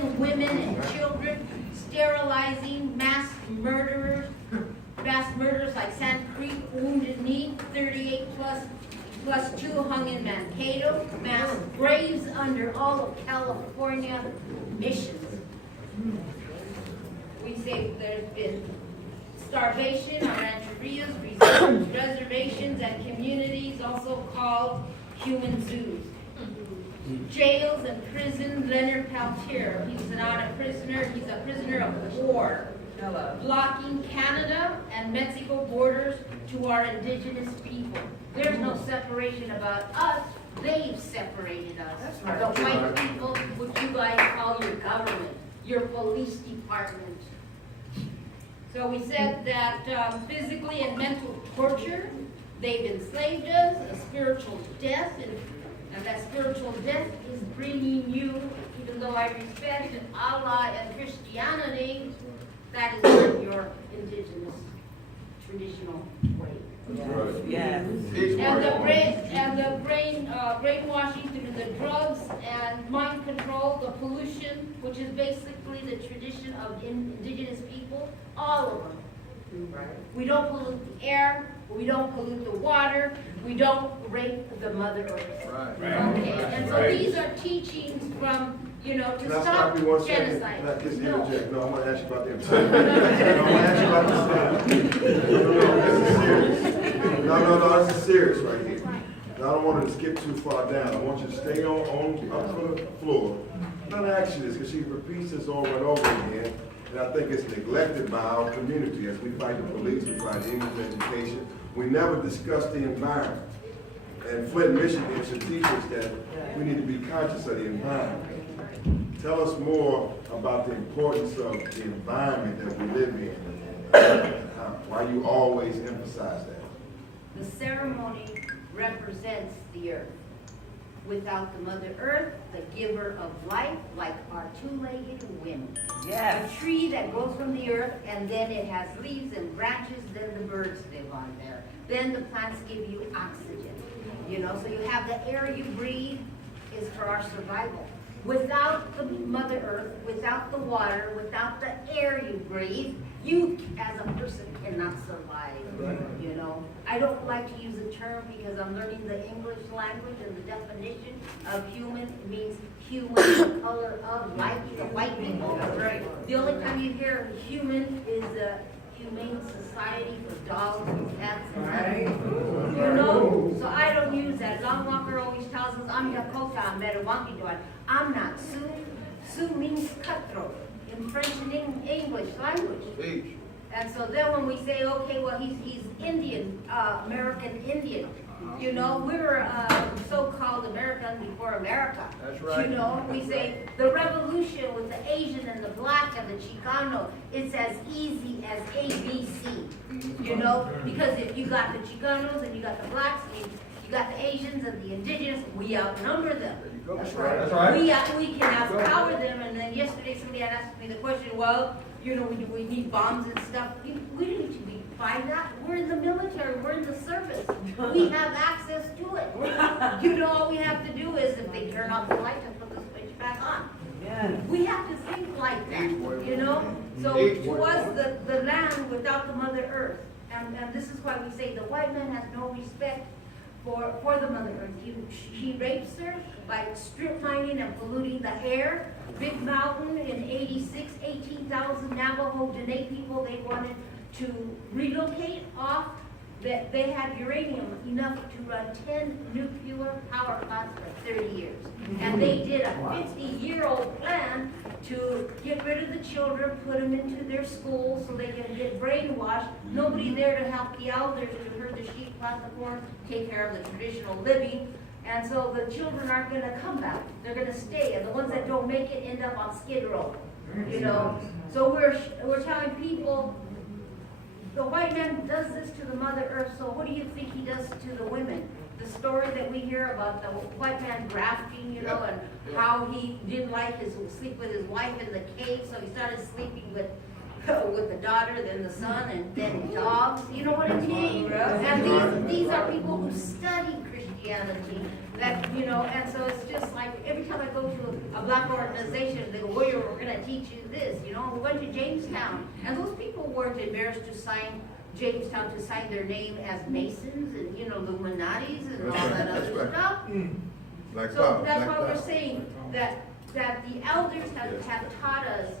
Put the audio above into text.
men, women, and children, sterilizing, mass murderers like Sand Creek, Wounded Knee, 38 plus 2 hung in Mankato, mass graves under all of California missions. We say there's been starvation on rancherias, reservations, and communities, also called human zoos. Jails and prisons, Leonard Peltier, he's not a prisoner, he's a prisoner of war. Blocking Canada and Mexico borders to our indigenous people. There's no separation about us, they've separated us. That's right. The white people, what you guys call your government, your police department. So we said that physically and mental torture, they've enslaved us, a spiritual death, and that spiritual death is bringing you, even though I respect Allah and Christianity, that is not your indigenous traditional way. Yes. And the brainwashing through the drugs and mind control, the pollution, which is basically the tradition of indigenous people, all of them. Right. We don't pollute the air, we don't pollute the water, we don't rape the Mother Earth. Right. Okay, and so these are teachings from, to Can I stop stop you 1 second? genocide. Can I just No. interject? No, I want to ask you about the environment. I want to ask you about the this is serious. No, this is serious right here. And I don't want to skip too far down. I want you to stay on up for the floor. I'm going to ask you this because she repeats this over and over again. And I think it's neglected by our community as we fight the police, we fight English education. We never discuss the environment. And Flint, Michigan should teach us that we need to be conscious of the environment. Tell us more about the importance of the environment that we live in and why you always emphasize that. The ceremony represents the earth. Without the Mother Earth, the giver of life, like our two-legged women. Yes. A tree that grows from the earth, and then it has leaves and branches, then the birds live on there. Then the plants give you oxygen. So you have the air you breathe is for our survival. Without the Mother Earth, without the water, without the air you breathe, you as a person cannot survive. I don't like to use the term because I'm learning the English language, and the definition of human means human, the color of light, the white people. The only time you hear human is a humane society for dogs and cats and So I don't use that. Long Walker always tells us, I'm Dakota, I'm Metawankidoan. I'm not Sioux. Sioux means cutthroat in French and English language. And so then when we say, okay, well, he's Indian, American Indian. We were so-called American before America. That's right. We say the revolution with the Asian and the black and the Chicano, it's as easy as ABC. Because if you got the Chicanos and you got the blacks and you got the Asians and the indigenous, we outnumber them. That's right. That's right. We can outpower them. And then yesterday somebody had asked me the question, well, we need bombs and stuff. We don't need to find that. We're in the military. We're in the service. We have access to it. All we have to do is if they turn off the light and put the switch back on. Yes. We have to think like that, So to us, the land without the Mother Earth, and this is why we say the white man has no respect for the Mother Earth. He rapes her by strip mining and polluting the air. Big Mountain in 86, 18,000 Navajo Dene people, they wanted to relocate off. That they had uranium enough to run 10 nuclear power plants for 30 years. And they did a 50-year-old plan to get rid of the children, put them into their schools so they can get brainwashed. Nobody there to help you out, there to herd the sheep, plant the corn, take care of the traditional living. And so the children aren't going to come back. They're going to stay. And the ones that don't make it end up on Skid Row. So we're telling people, the white man does this to the Mother Earth, so what do you think he does to the women? The story that we hear about the white man grafting, and how he didn't like sleep with his wife in the cave, so he started sleeping with the daughter, then the son, and then dogs. You know what I mean? And these are people who study Christianity. That, you know, and so it's just like, every time I go to a black organization, they go, well, we're gonna teach you this, you know, we went to Jamestown, and those people weren't embarrassed to sign Jamestown, to sign their name as Masons and, you know, Illuminatis and all that That's other right. stuff. Black So power, that's black why we're power. saying that the elders have taught us